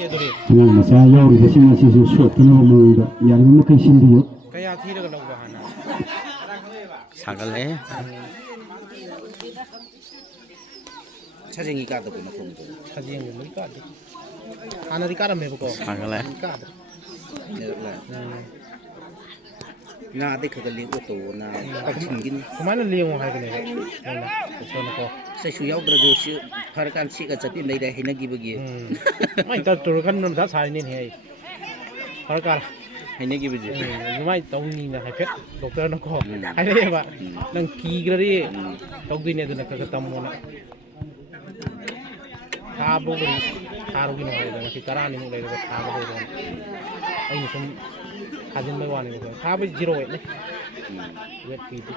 ꯃꯁꯥ ꯌꯥꯎꯔꯤꯕꯁꯤꯡ ꯑꯁꯤꯁꯨ ꯁꯣꯛꯇꯅꯕ ꯃꯑꯣꯡꯗ ꯌꯥꯔꯤꯕ ꯃꯈꯩ ꯁꯤꯟꯕꯤꯌꯨ ꯀꯌꯥ ꯊꯤꯔꯒ ꯂꯧꯕ ꯍꯥꯟꯅ ꯁꯥꯒꯠꯂꯦ ꯁꯖꯦꯡꯒꯤ ꯀꯥꯗꯕ ꯃꯈꯣꯡꯗꯣ ꯁꯖꯦꯡꯒꯨꯝꯕꯗꯤ ꯀꯥꯗꯦ ꯍꯥꯟꯅꯗꯤ ꯀꯥꯔꯝꯃꯦꯕꯀꯣ ꯁꯥꯒꯠꯂꯦ ꯀꯥꯗ꯭ꯔꯦ ꯉꯥꯗꯩ ꯈꯒ ꯂꯦꯡꯑꯣ ꯇꯧꯑꯣ ꯅꯥ ꯀꯥꯎꯁꯤꯟꯈꯤꯅꯤ ꯁꯨꯃꯥꯏꯅ ꯂꯦꯡꯉꯣ ꯍꯥꯏꯕꯅꯦꯕ ꯑꯩꯅ ꯗꯣꯛꯇꯔꯅꯀꯣ ꯆꯩꯁꯨ ꯌꯥꯎꯗ꯭ꯔꯁꯨ ꯐꯔꯀꯥꯟꯗ ꯁꯦꯛꯑ ꯆꯠꯄꯤ ꯂꯩꯔꯦ ꯍꯩꯅꯈꯤꯕꯒꯤ ꯑꯗꯨꯃꯥꯏꯅ ꯇꯧꯔ ꯈꯟꯕ ꯃꯊꯥ ꯁꯥꯔꯤꯅꯦꯅꯦ ꯑꯩ ꯐꯔ ꯀꯥꯟ ꯍꯩꯅꯈꯤꯕꯁꯦ ꯑꯗꯨꯃꯥꯏꯅ ꯇꯧꯅꯤꯅ ꯍꯥꯏꯐꯦꯠ ꯗꯣꯛꯇꯔꯅꯀꯣ ꯍꯥꯏꯔꯛꯑꯦꯕ ꯅꯪ ꯀꯤꯈ꯭ꯔꯗꯤ ꯇꯧꯗꯣꯏꯅꯦ ꯑꯗꯨꯅ ꯈꯔ ꯇꯝꯃꯣꯅ ꯊꯥꯕꯧꯕꯗꯤ ꯊꯥꯔꯨꯒꯤꯅꯣ ꯍꯥꯏꯗ ꯉꯁꯤ 10 ꯂꯩꯔꯒ ꯊꯥꯒꯗꯧꯔꯣꯅ ꯑꯩꯅ ꯁꯨꯝ ꯊꯥꯖꯤꯟꯕꯩ ꯋꯥꯅꯦꯕ ꯊꯥꯕꯩ 0 ꯋꯦꯠꯅꯤ ꯋꯦꯠ ꯄꯤꯗꯦ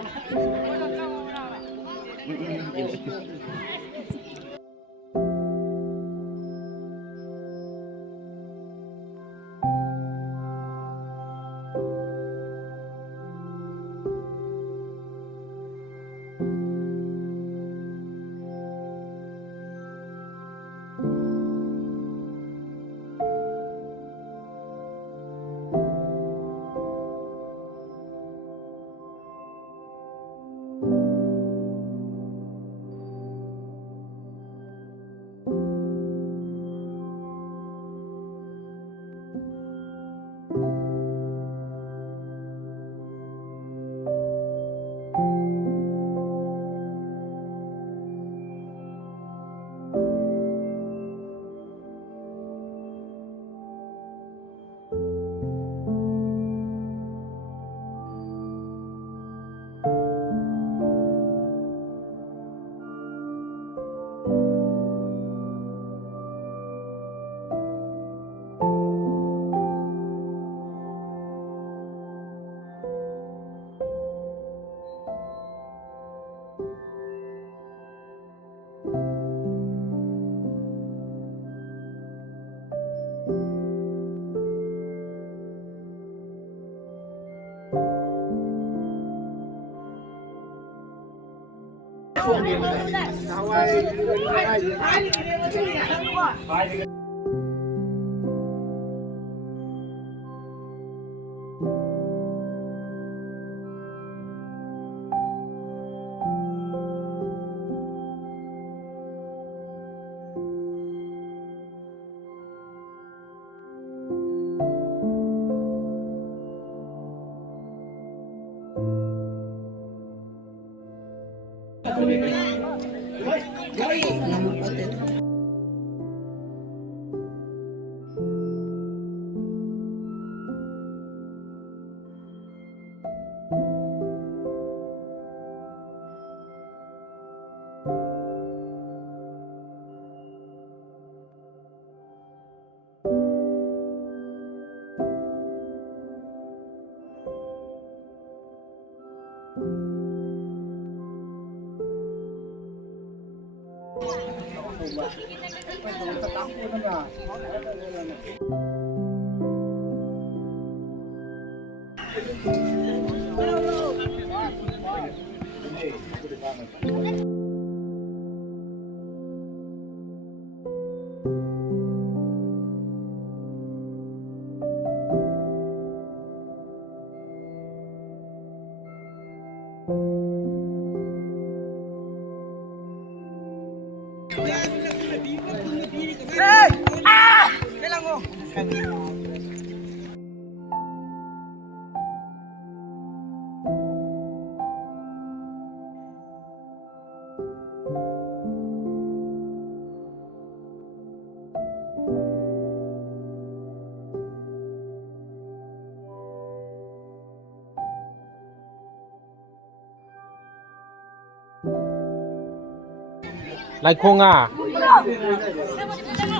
ꯂꯥꯏꯈꯣꯡꯉꯥ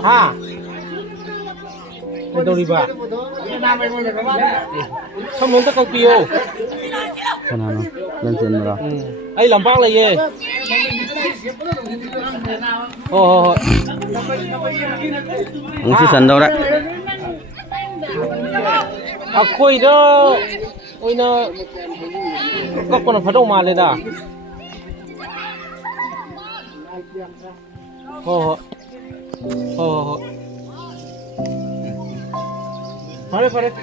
ꯍꯥ ꯀꯩꯗꯧꯔꯤꯕ ꯁꯝ ꯑꯝꯇ ꯀꯛꯄꯤꯌꯣ ꯀꯅꯥꯅꯣ ꯂꯟꯆꯦꯟꯕꯔꯣ ꯑꯩ ꯂꯝꯄꯥꯛ ꯂꯩꯌꯦ ꯍꯣꯏ ꯑꯃꯨꯛꯁꯨ ꯆꯟꯗꯧꯔꯦ ꯑꯩꯈꯣꯏꯗ ꯑꯣꯏꯅ ꯀꯛꯄꯅ ꯐꯗꯧ ꯃꯥꯜꯂꯦꯗ ꯍꯣꯏ Fare fare.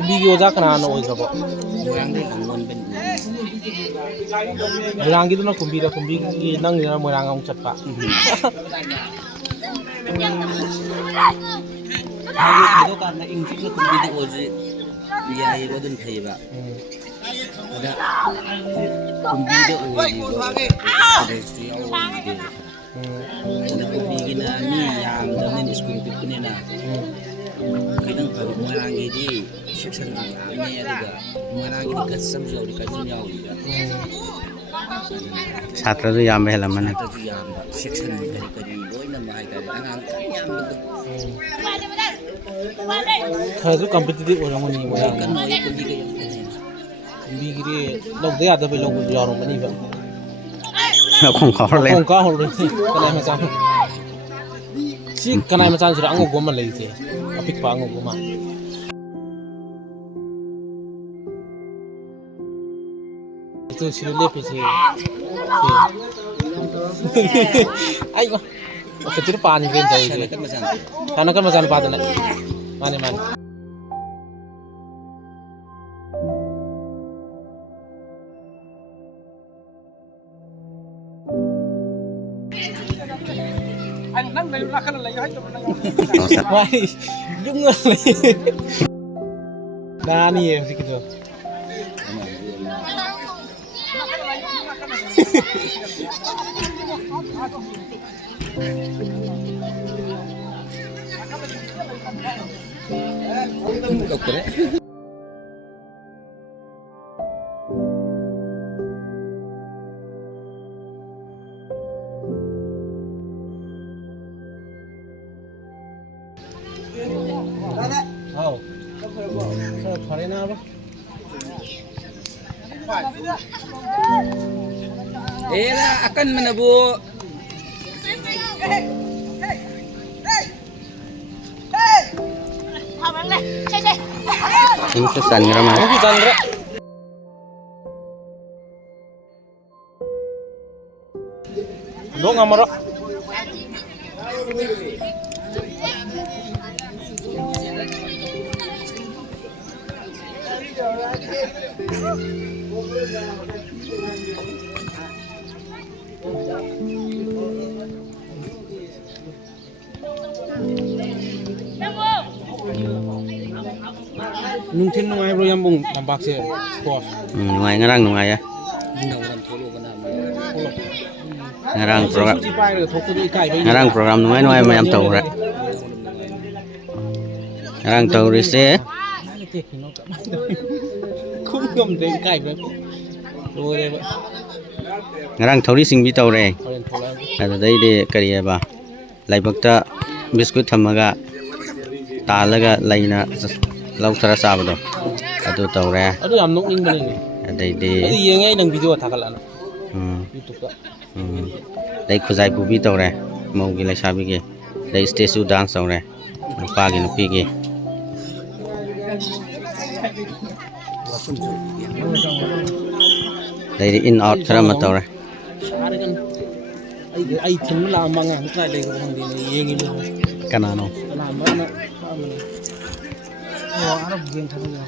Kumbi oja kana no oja ko. Moyang di ngon ben. Moyang gitu na kumbi nang na moyang ang chat pa. Itu karena ingin kumbi di oji dia itu dan thaiba. Ada kumbi di oji ada istilah oji. Ada kumbi gina ni yang dalam school pikirnya na. Kadang baru moyang ini section ni ada moyang ini kasam jauh di kajian jauh. Satra tu yang behel mana? Satra tu yang section kari loy nama hai kari angan yang Kazu kompetitif orang ni moyang. kan noy kumbi ke yang ini. Kumbi kiri log dia ada belog jarum ni ba. Kong kau le. Kong kau le. Kanai macam. Si kanai macam sudah anggo goma lagi je. Apik pa anggo goma. Itu sudah lepas je. Ayo. Kecil pan green tahu je. Karena kan macam apa tu nak? Mana. Wah, jungle lagi. Nah ni ya begitu. Okey. Oh. Saya cari apa? Akan menabu. Ini susah ni ramai. Ini Chandra. Dong amara. Nungtin nungai bro yang bung nampak sih sport. Nungai ngarang nungai ya. Ngarang program nungai macam tahu re. Ngarang tahu rese. Không ngầm đến cày vậy. Rồi đây vậy. Ngarang tahu rising bi tahu re. Ada dai de kariya ba. Laibakta biscuit thamaga talaga laina lau tara sabado. Adu tahu re. Aduh am nuk ning bani. Ada de. Adi yang ay nang video thakalan. YouTube ka. Dai khuzai pu bi tahu re. Mau gi lai sabi ge. Dai stage dance tahu re. Nupa gi nupi gi. Dari in out cara matau re. Ai thun la manga kai dai ko hang ni yengi lu. Kanano. Kana mana. Oh arab geng thang ya.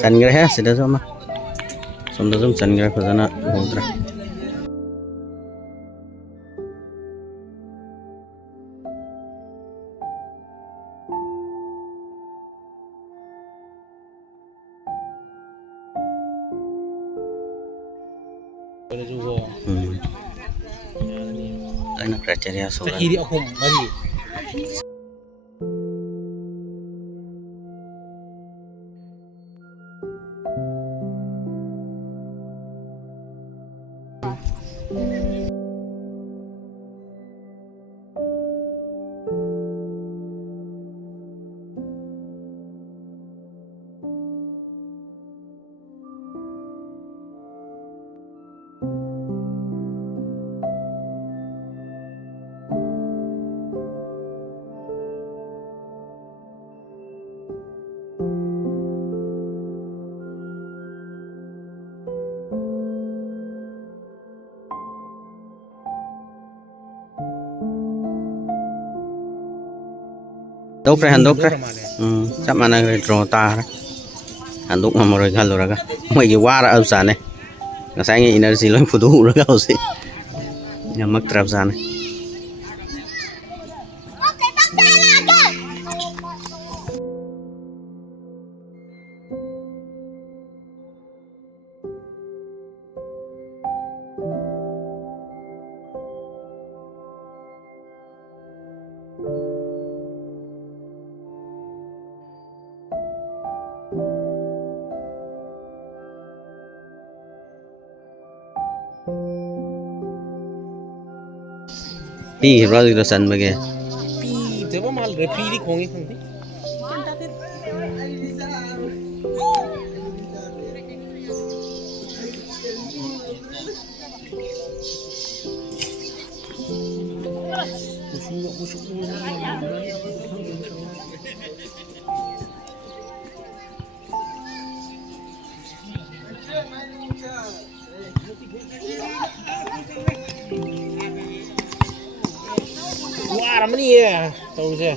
Changre ha sida sama. Somda som changre fazana hudra. Anak kriteria soal. Kiri aku mari. Dok re handok re. Sab mana re draw ta re. Handok ngam rồi gal rồi ga. Mai ki wara au sa ne. Ngasai ngi energy loi fudu ra ga usi. Nyamak trap sa ne. Pi ra di san bage. Pi coba mal referee di kongi nanti. Wah, ramai ni ya, tahu saya.